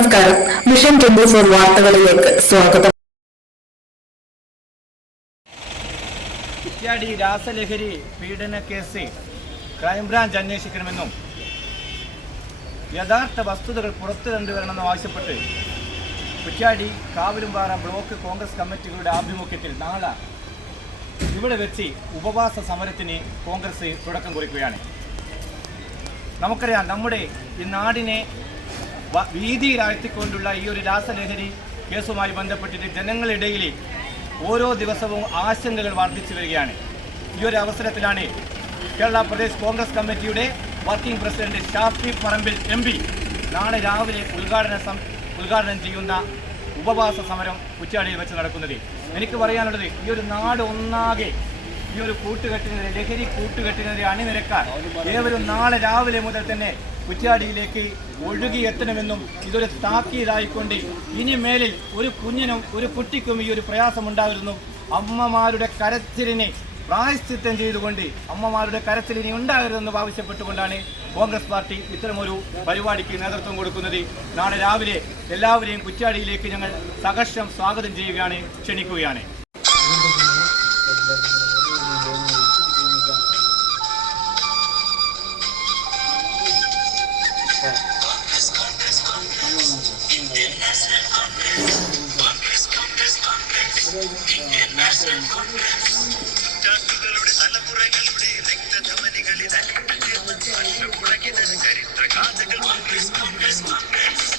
നമസ്കാരം. മിഷൻ 24 വാർത്തകളിലേക്ക് സ്വാഗതം. കുറ്റ്യാടി രാസലഹരി പീഡന കേസ് ക്രൈംബ്രാഞ്ച് അന്വേഷിക്കണമെന്നും യഥാർത്ഥ വസ്തുതകൾ പുറത്തു കൊണ്ടുവരണമെന്നും ആവശ്യപ്പെട്ട് കുറ്റ്യാടി കാവിലുംപാറ ബ്ലോക്ക് കോൺഗ്രസ് കമ്മിറ്റികളുടെ ആഭിമുഖ്യത്തിൽ നാളെ ഇവിടെ വെച്ച് ഉപവാസ സമരത്തിന് കോൺഗ്രസ് തുടക്കം കുറിക്കുകയാണ്. നമുക്കറിയാം, നമ്മുടെ ഈ നാടിനെ ഭീതിയിലാഴ്ത്തിക്കൊണ്ടുള്ള ഈ ഒരു രാസലഹരി കേസുമായി ബന്ധപ്പെട്ടിട്ട് ജനങ്ങളിടയിൽ ഓരോ ദിവസവും ആശങ്കകൾ വർദ്ധിച്ചു വരികയാണ്. ഈ ഒരു അവസരത്തിലാണ് കേരള പ്രദേശ് കോൺഗ്രസ് കമ്മിറ്റിയുടെ working president Shafi Parambil MP നാളെ രാവിലെ ഉദ്ഘാടനം ചെയ്യുന്ന ഉപവാസ സമരം കുറ്റ്യാടിയിൽ വെച്ച് നടക്കുന്നത്. എനിക്ക് പറയാനുള്ളത്, ഈ ഒരു നാട് ഒന്നാകെ ഈ ഒരു കൂട്ടുകെട്ടിനെതിരെ, ലഹരി കൂട്ടുകെട്ടിനെതിരെ അണിനിരക്കാൻ ഏവരും നാളെ രാവിലെ മുതൽ തന്നെ കുറ്റ്യാടിയിലേക്ക് ഒഴുകിയെത്തണമെന്നും ഇതൊരു താക്കീതായിക്കൊണ്ട് ഇനി മേലിൽ ഒരു കുഞ്ഞിനും ഒരു കുട്ടിക്കും ഈ ഒരു പ്രയാസമുണ്ടാകരുതെന്നും അമ്മമാരുടെ കരച്ചിലിനെ പ്രായശ്ചിത്തം ചെയ്തുകൊണ്ട് അമ്മമാരുടെ കരച്ചിലിനി ഉണ്ടാകരുതെന്ന് ആവശ്യപ്പെട്ടുകൊണ്ടാണ് കോൺഗ്രസ് പാർട്ടി ഇത്തരമൊരു പരിപാടിക്ക് നേതൃത്വം കൊടുക്കുന്നത്. നാളെ രാവിലെ എല്ലാവരെയും കുറ്റ്യാടിയിലേക്ക് ഞങ്ങൾ സഹർഷം സ്വാഗതം ചെയ്യുകയാണ്, ക്ഷണിക്കുകയാണ്. നൂറ്റാണ്ടുകളുടെ തലമുറകളുടെ രക്തധമനികളിൽ ചരിത്ര കാതകൾ കോൺഗ്രസ്.